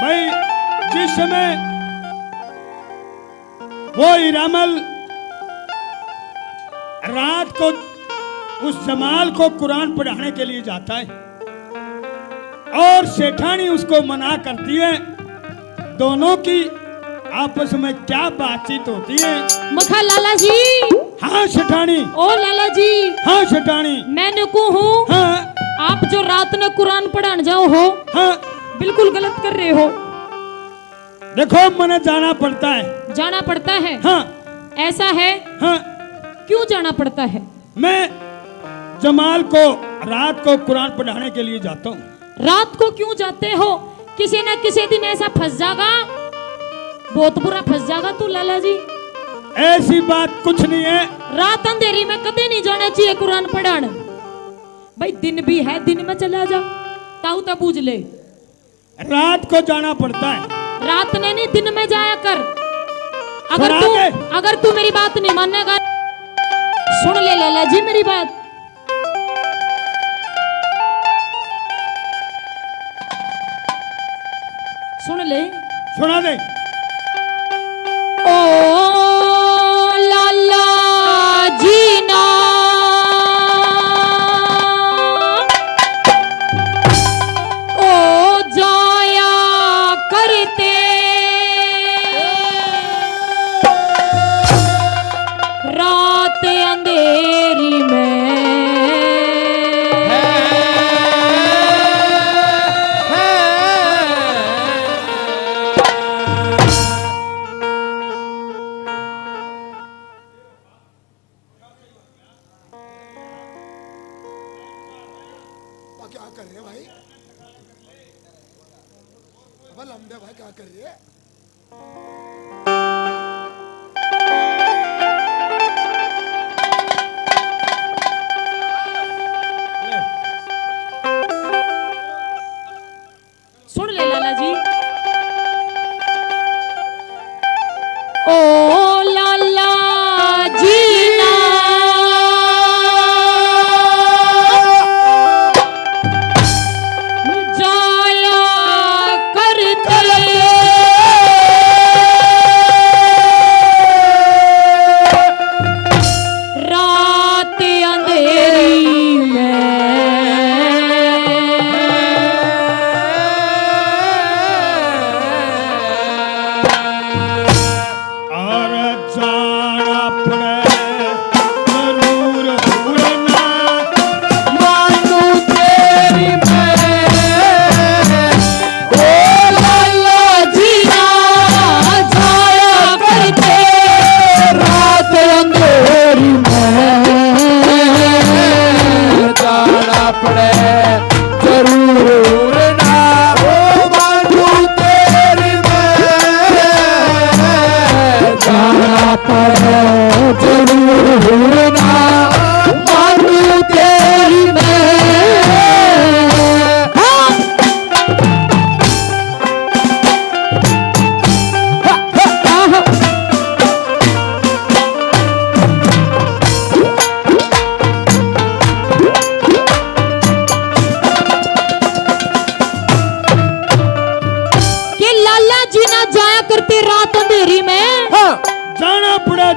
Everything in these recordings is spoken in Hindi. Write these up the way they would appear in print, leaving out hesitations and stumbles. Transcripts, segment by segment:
भाई जिस समय वो हीरामल रात को उस जमाल को कुरान पढ़ाने के लिए जाता है और सेठानी उसको मना करती है, दोनों की आपस में क्या बातचीत होती है। मखा लाला जी। हाँ सेठानी। ओ लाला जी। हाँ सेठानी। मैंने को हूँ। हाँ। आप जो रात में कुरान पढ़ाने जाओ हो। हाँ। बिल्कुल गलत कर रहे हो। देखो मैंने जाना पड़ता है। जाना पड़ता है। हाँ। ऐसा है। हाँ। क्यों जाना पड़ता है? मैं जमाल को रात को कुरान पढ़ाने के लिए जाता हूँ। रात को क्यों जाते हो? किसी न किसी दिन ऐसा फंस जाएगा, बहुत बुरा फंस जाएगा तू लाला जी। ऐसी बात कुछ नहीं है। रात अंधेरी में कदे नहीं जाना चाहिए कुरान पढ़ाने। भाई दिन भी है, दिन में चला जा, ताऊ ता पूछ ले। रात को जाना पड़ता है। रात ने नहीं, दिन में जाया कर। अगर तू मेरी बात नहीं मानेगा, सुन ले लाला जी मेरी बात। सुन ले। सुना दे। ओ लाला जी ना ओ जाया करते रात अंधेरी में। क्या कर रहे भाई? अब लंबे भाई क्या कर रहे? सुन ले लाला जी। ओ लाला जी ना जाया करते रात अंधेरी में।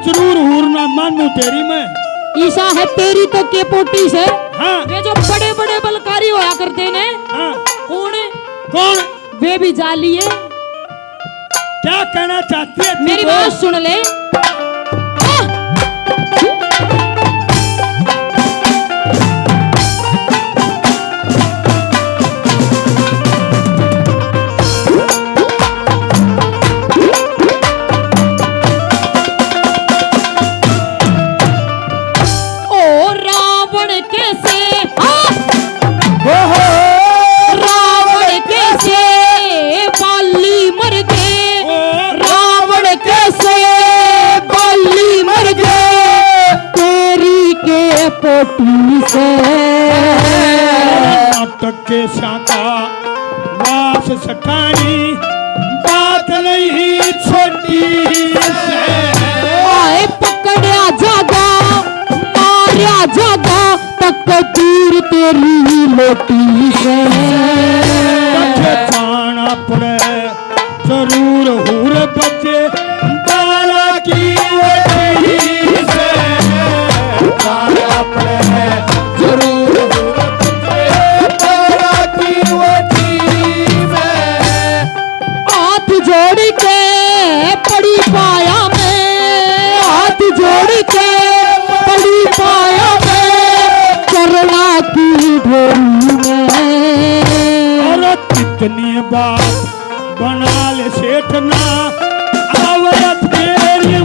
जरूर हूरना मानू तेरी में। ईसा है तेरी तो के पोटी से। हाँ। वे जो बड़े बड़े बलकारी होया करते ने। हाँ। कौन? कौन? वे भी जाली है। क्या कहना चाहती है? मेरी बात सुन ले। नाटक के शाखा वास सठानी बात नहीं छोटी से। आए पकड़या जागा मारया जागा तकदीर तेरी लोटी से। जाना पड़े इतनी बात बना ले सेठ ना आवत तेरी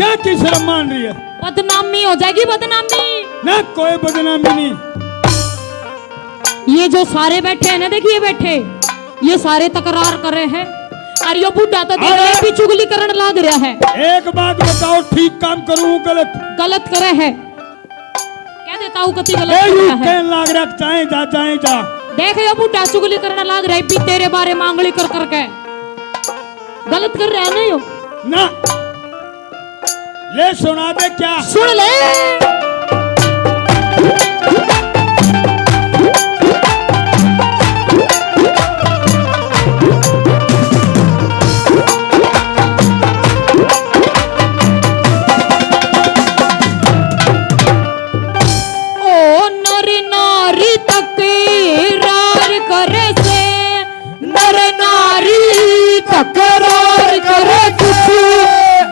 क्या की शर्म मान रही है? बदनामी हो जाएगी, बदनामी। ना कोई बदनामी नहीं। ये जो सारे बैठे हैं ना, देखिए बैठे, ये सारे तकरार कर रहे हैं और ये बुढ़ा तो देख रहे भी चुगली करने लाग रहा है। एक बात बताओ, ठीक काम करूं गलत? गलत करे है, कह देता हूँ कति गलत कर रहा है। लाग रहा चाहे जा देख ये बुढ़ा चुगली करने लाग रहा है भी तेरे बारे मांगली कर करके। गलत कर रहा है नहीं हो ना। ले सुना दे क्या? सुन ले।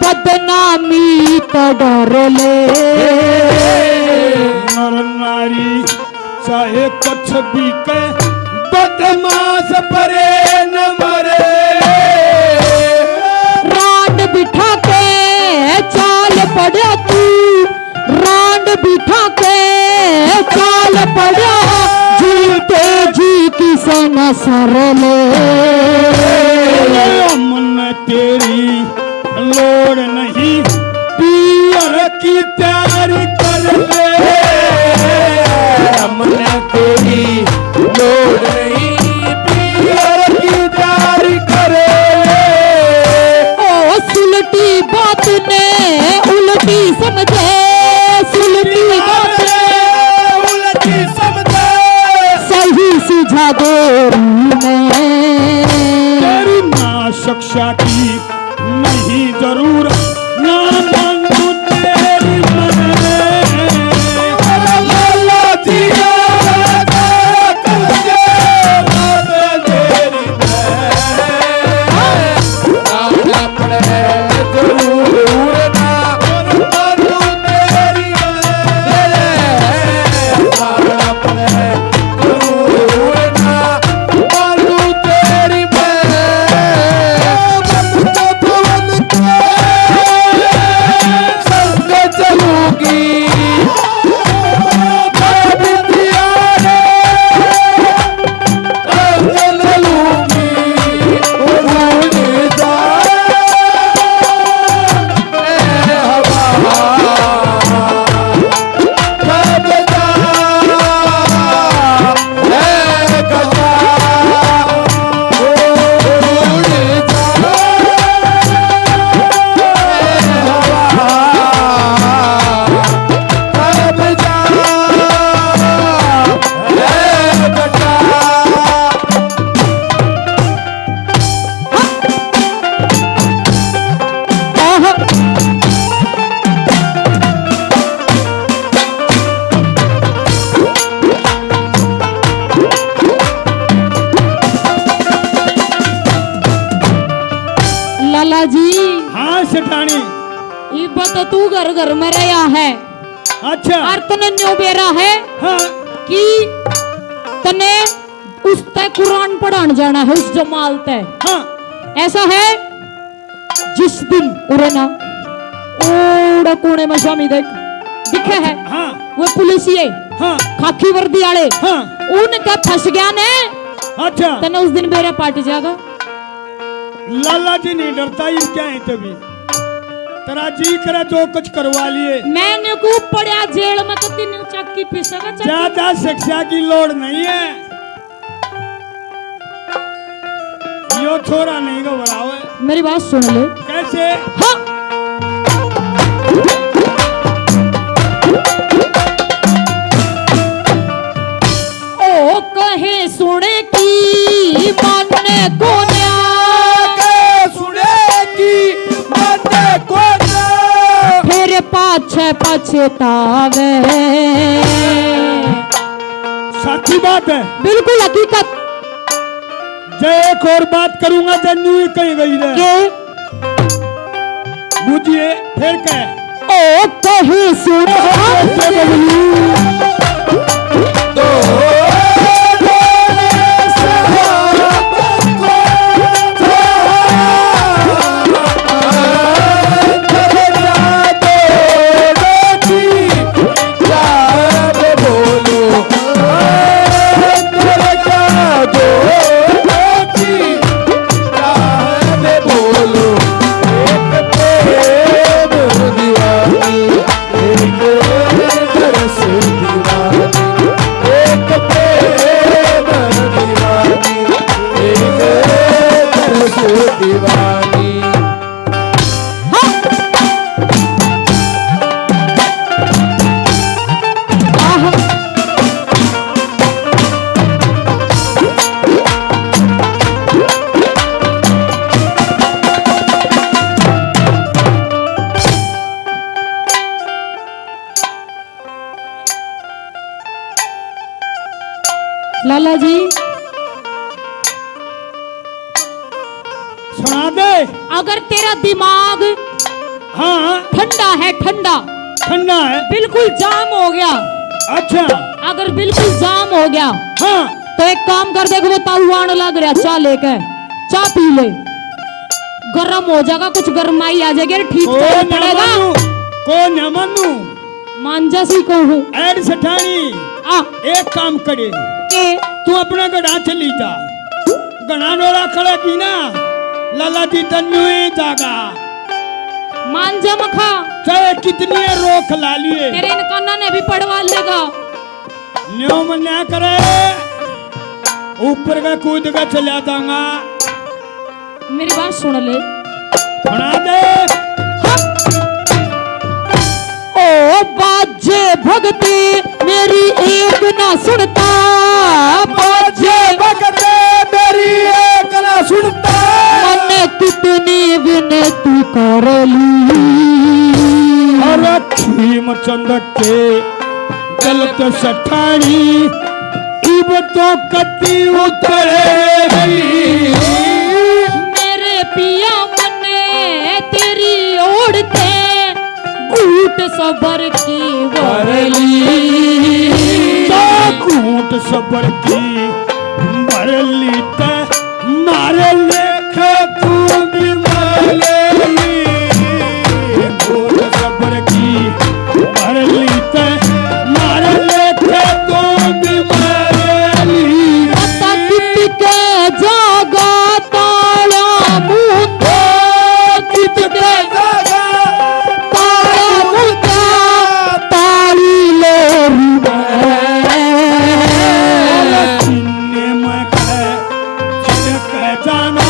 बदनामी तो डर ले, नर नारी चाहे कुछ भी कहे, बदमाश परे न मरे। रांड बिठा के चाल पड़ा तू, रांड बिठा के चाल पड़ा, जीते जी किसे न सर ले। मन तेरी लोड़ नहीं, पियर की तैयारी कर ले। हमने तेरी लोड़ नहीं, पियर की तैयारी करे। ओ सुलटी बात ने उल्टी समझे, सुलटी बात ने उल्टी समझे, सही सुझा दे तेरी माँ शिक्षा की नहीं जरूर, ना मानू तेरी लाला जिया तुझे बात तेरी आना पड़े जरूर ना, मानू तेरी आना पड़े जरूर ना, मानू तेरी संग चलूंगी लाला जी। हाँ सेठानी, तो तू घर घर में रहा है। अच्छा। और तने न्यू बेरा है हाँ। कि तने उस तय कुरान पढ़ाने जाना है उस जमाल तय। हाँ ऐसा है जिस दिन उरे ना ओड़ा कोने में शामी देख दिखे है हाँ वो पुलिसिये हाँ खाकी वर्दी वाले हाँ उनका फंस गया ने अच्छा तने उस दिन मेरा पार्टी जाएगा। लाला जी नहीं डरता ही क्या है तभी तेरा जी करा जो कुछ करवा लिए। मैंने को पड़ा जेल में तो तीन चक्की पिसगा चक्की। ज्यादा शिक्षा की लोड़ नहीं है यो छोरा नहीं घबरावे। मेरी बात सुन ले। कैसे हाँ ओ कहे सुने की मानने को फिर पाछे पछतावे। सच्ची बात है बिल्कुल हकीकत जय एक और बात करूंगा जन्नू ही कहीं गई रहे के बुझिए फिर कहे ओ कहे सुने लाला जी सुना दे। अगर तेरा दिमाग हाँ ठंडा है ठंडा ठंडा है बिल्कुल जाम हो गया। अच्छा अगर बिल्कुल जाम हो गया हाँ तो एक काम कर देखो वो ताहुआन लग रहा चाय लेकर चाय पी ले गरम हो जाएगा कुछ गरमाई आ जाएगी ठीक तो पड़ेगा। कौन है मनु मांझा सी कहूँ ऐड सठानी एक काम करे के तू अपने गढ़ा चली जा गढ़ा डोरा खड़ा की ना लाला जी तन्यू ही जागा मांझा मखा चाहे कितनी रोक ला लिए तेरे इन काना ने भी पढ़वा लेगा। न्यो मन ना करे ऊपर का कूद का चला जाऊंगा। मेरी बात सुन ले बना दे ओ बाजे भगती मेरी एक ना सुनता बाजे भगते मेरी एक ना सुनता मैंने कितनी विनती कर ली और खीम चंद के गलत सठानी इब तो कती उतरेगी मेरे पिया मने तेरी ओढ़ते घूट सबर की वरली घूट सबर की बरली ते मारे लेख तू भी मारेली घूट सबर की बरली ते मारे लेख तू भी मारेली पता कितके जागा ताला मुंदे कितके जागा ताला मुंदे ताली लोरी में मैं कह छिड़क जाना